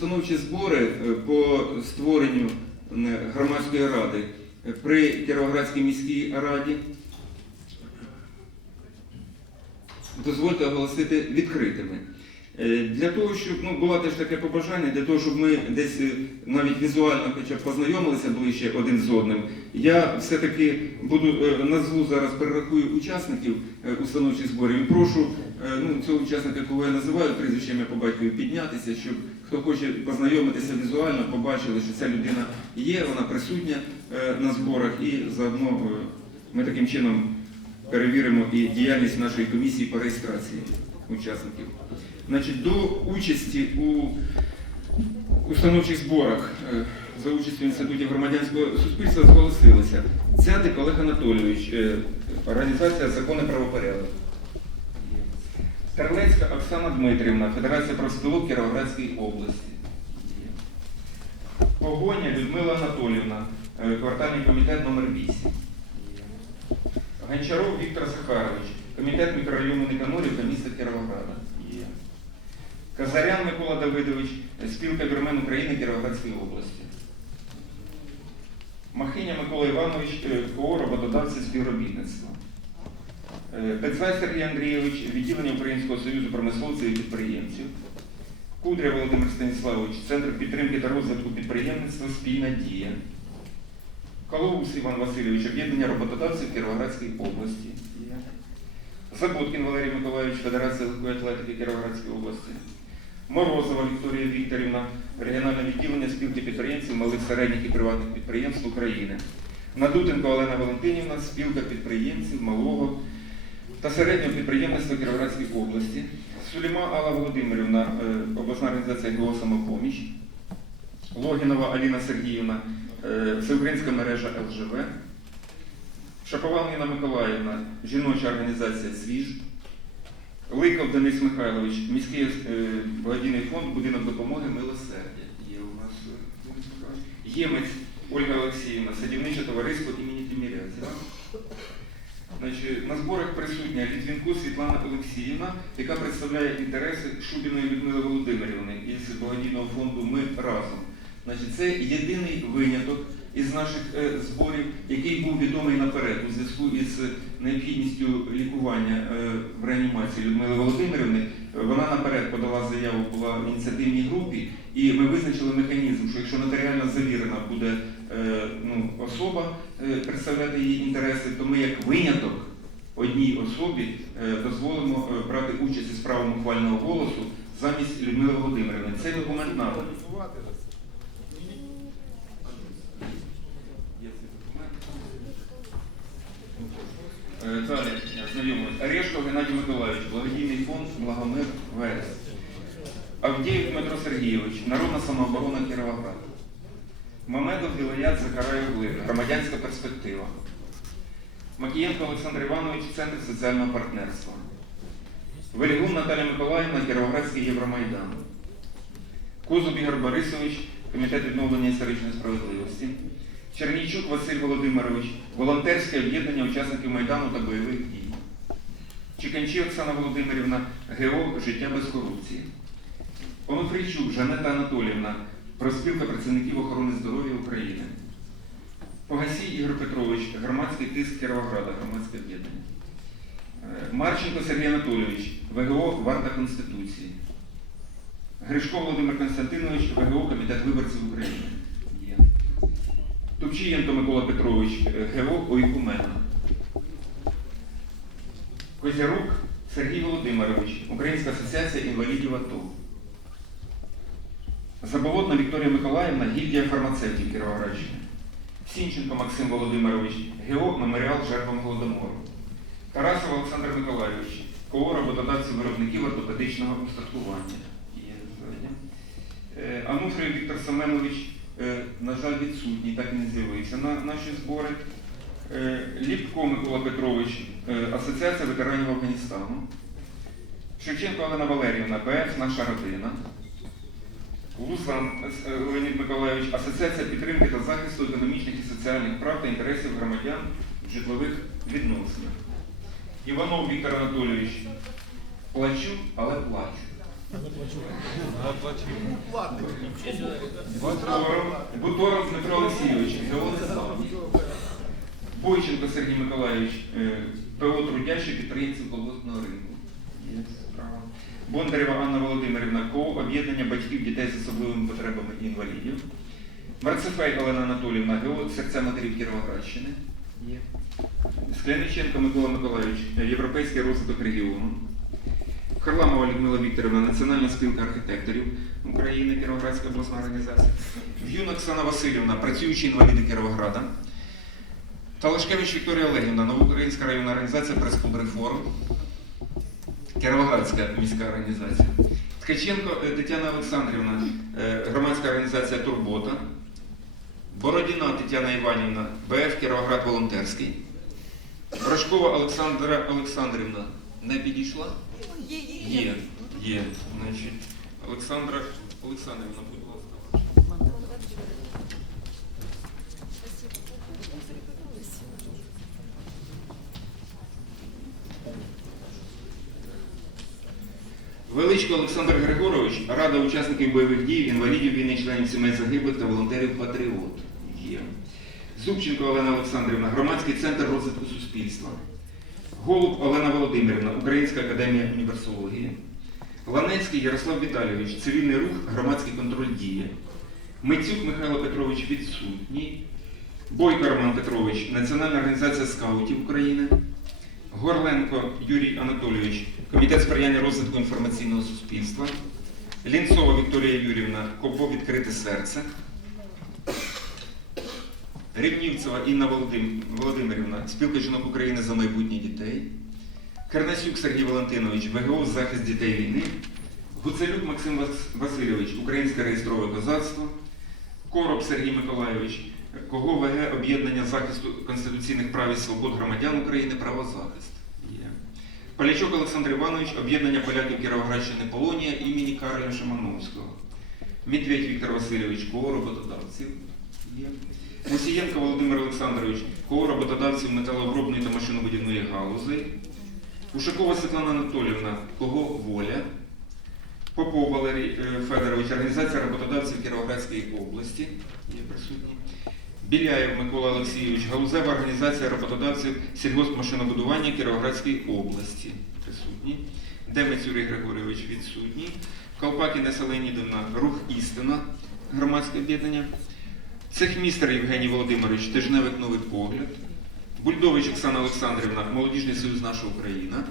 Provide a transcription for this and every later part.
установчі збори е, по створенню е, громадської ради е, при Кіровоградській міській раді. Дозвольте оголосити відкритими. Для того, щоб ну, було теж таке побажання, для того, щоб ми десь навіть візуально хоча б познайомилися ближче один з одним, я все-таки буду назву зараз перерахую учасників установчих зборів і прошу ну, цього учасника, кого я називаю, прізвище ім'я по батькові піднятися, щоб хто хоче познайомитися візуально, побачили, що ця людина є, вона присутня е, на зборах, і заодно е, ми таким чином перевіримо і діяльність нашої комісії по реєстрації учасників. Значить, до участі у установчих зборах е, за участю інститутів громадянського суспільства зголосилися Цятик Олег Анатолійович, організація Закони правопорядок. Терлецька Оксана Дмитрівна, Федерація профспілок Кіровоградської області. Погоня Людмила Анатолівна, е, квартальний комітет номер 8. Гончаров Віктор Захарович, комітет мікрорайону Никанорівка, міста Кіровограда. Казарян Микола Давидович, спілка вірмен України Кіровоградської області. Махиня Микола Іванович, е, КО роботодавці співробітництва. Е, Пецай Сергій Андрійович, відділення Українського союзу промисловців і підприємців. Кудря Володимир Станіславович, Центр підтримки та розвитку підприємництва Спільна дія. Колоус Іван Васильович, об'єднання роботодавців Кіровоградської області. Заботкін Валерій Миколаївич, Федерація легкої атлетики Кіровоградської області. Морозова Вікторія Вікторівна, регіональне відділення спілки підприємців малих середніх і приватних підприємств України. Надутенко Олена Валентинівна, спілка підприємців малого та середнього підприємництва Кіровоградської області. Суліма Алла Володимирівна, е, обласна організація ГО «Самопоміч». Логінова Аліна Сергіївна, е, Всеукраїнська мережа ЛЖВ. Шаповал Ніна Миколаївна, жіноча організація Свіж. Ликов Денис Михайлович, міський е, благодійний фонд Будинок допомоги Милосердя. Є у нас. Ємець Ольга Олексіївна, садівниче товариство імені Тимірязєва. Значить, на зборах присутня Літвінку Світлана Олексіївна, яка представляє інтереси Шубіної Людмили Володимирівни із благодійного фонду Ми разом. Значить, це єдиний виняток із наших е, зборів, який був відомий наперед у зв'язку із необхідністю лікування е, в реанімації Людмили Володимирівни. Е, Вона наперед подала заяву, була в ініціативній групі, і ми визначили механізм, що якщо нотаріально завірена буде е, ну, особа е, представляти її інтереси, то ми як виняток одній особі е, дозволимо е, брати участь із правом ухвального голосу замість Людмили Володимирівни. Цей документ. Е, Далі, знайомимось. Орешков Геннадій Миколаївич, благодійний фонд Благомир ВС. Авдіїв Дмитро Сергійович, Народна самооборона Кіровоград. Мамедов Вілаят Закараю Глиб, громадянська перспектива. Макієнко Олександр Іванович, Центр соціального партнерства. Вельгун Наталя Миколаївна, Кіровоградський Євромайдан. Козуб Ігор Борисович, Комітет відновлення історичної справедливості. Чернійчук Василь Володимирович, волонтерське об'єднання учасників Майдану та бойових дій. Чіканчі Оксана Володимирівна, ГО Життя без корупції. Онуфрійчук Жанета Анатолівна, проспілка працівників охорони здоров'я України. Погасій Ігор Петрович, громадський тиск Кіровограда, громадське об'єднання. Е, Марченко Сергій Анатолійович, ВГО Варта Конституції. Гришко Володимир Константинович, ВГО Комітет виборців України. Є. Микола Петрович, е, ГО Ойкумена. Козярук Сергій Володимирович, Українська асоціація інвалідів АТО. Заболотна Вікторія Миколаївна, гільдія фармацевтів Кіровоградщини. Сінченко Максим Володимирович, ГО Меморіал жертвам Голодомору. Тарасов Олександр Миколайович, КО роботодавців виробників ортопедичного устаткування. Е, Ануфрій Віктор Семенович, е, на жаль, відсутній, так і не з'явився на наші збори. Е, Ліпко Микола Петрович, Асоціація ветеранів Афганістану. Шевченко Олена Валерівна, ПФ Наша родина. Луслан е, Леонід Миколайович, Асоціація підтримки та захисту економічних і соціальних прав та інтересів громадян в житлових відносинах. Іванов Віктор Анатолійович, плачу, але плачу. Буторов, Дмитро Олексійович, ГО не. Бойченко Сергій Миколаївич, е, ПО трудящий підприємців колгоспного ринку. Бондарєва Анна Володимирівна, КО об'єднання батьків дітей з особливими потребами і інвалідів. Марцефей Олена Анатолівна, ГО серця матерів Кіровоградщини. Є. Скляниченко Микола Миколаївич, е, Європейський розвиток регіону. Харламова Людмила Вікторівна, Національна спілка архітекторів України, Кіровоградська обласна організація. В'юн Оксана Васильівна, працюючі інваліди Кіровограда. Талашкевич Вікторія Олегівна, Новоукраїнська районна організація Прес-Реформ. Кіровоградська міська організація. Ткаченко е, Тетяна Олександрівна, е, громадська організація Турбота. Бородіна Тетяна Іванівна, БФ Кіровоград Волонтерський. Рожкова Олександра Олександрівна не підійшла? Є, є. Значить, Олександра Олександрівна, будь ласка. Величко Олександр Григорович, Рада учасників бойових дій, інвалідів війни, членів сімей загиблих та волонтерів Патріот. Є. Зубченко Олена Олександрівна, Громадський центр розвитку суспільства. Голуб Олена Володимирівна, Українська академія універсології. Ланецький Ярослав Віталійович, цивільний рух, громадський контроль діє. Митюк Михайло Петрович відсутній. Бойко Роман Петрович, Національна організація скаутів України. Горленко Юрій Анатолійович, Комітет сприяння розвитку інформаційного суспільства. Лінцова Вікторія Юрівна, КОПО Відкрите серце. Рівнівцева Інна Володим- Володимирівна, Спілка жінок України за майбутнє дітей. Карнасюк Сергій Валентинович, ВГО захист дітей війни. Гуцелюк Максим Васильович, Українське реєстрове козацтво. Короб Сергій Миколайович, КОГО ВГ Об'єднання захисту конституційних прав і свобод громадян України Правозахист. Є. Полячок Олександр Іванович, Об'єднання поляків Кіровоградщини Полонія імені Кароля Шамановського. Медведь Віктор Васильович, КО роботодавців. Є. Мусієнко Володимир Олександрович, КО роботодавців металообробної та машинобудівної галузи. Ушакова Світлана Анатолівна, КОГО Воля. Попов Валерій е, Федорович, організація роботодавців Кіровоградської області. Є присутні. Біляєв Микола Олексійович, галузева організація роботодавців сільгоспмашинобудування Кіровоградської області. Присутні. Демець Юрій Григорійович відсутній. Колпак Інеса Леонідовна, Рух Істина, громадське об'єднання. Цехмістер Євгеній Володимирович, Тижневик Новий погляд. Бульдович Оксана Олександрівна, Молодіжний союз Наша Україна.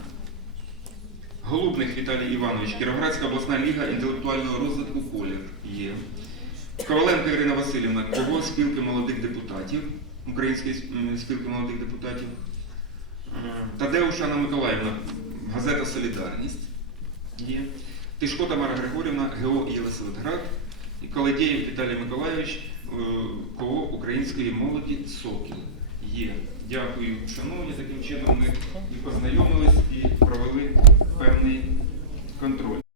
Голубник Віталій Іванович, Кіровоградська обласна ліга інтелектуального розвитку колір є. Коваленко Ірина Васильівна, кого спілки молодих депутатів, Української спілки молодих депутатів. Тадеуш Анна Миколаївна, газета Солідарність є. Тишко Тамара Григорівна, ГО Єлисаветград. І Колодєєв Віталій Миколайович, е, КО Української молоді Сокіл. Є. Дякую, шановні. Таким чином ми і познайомились, і провели певний контроль.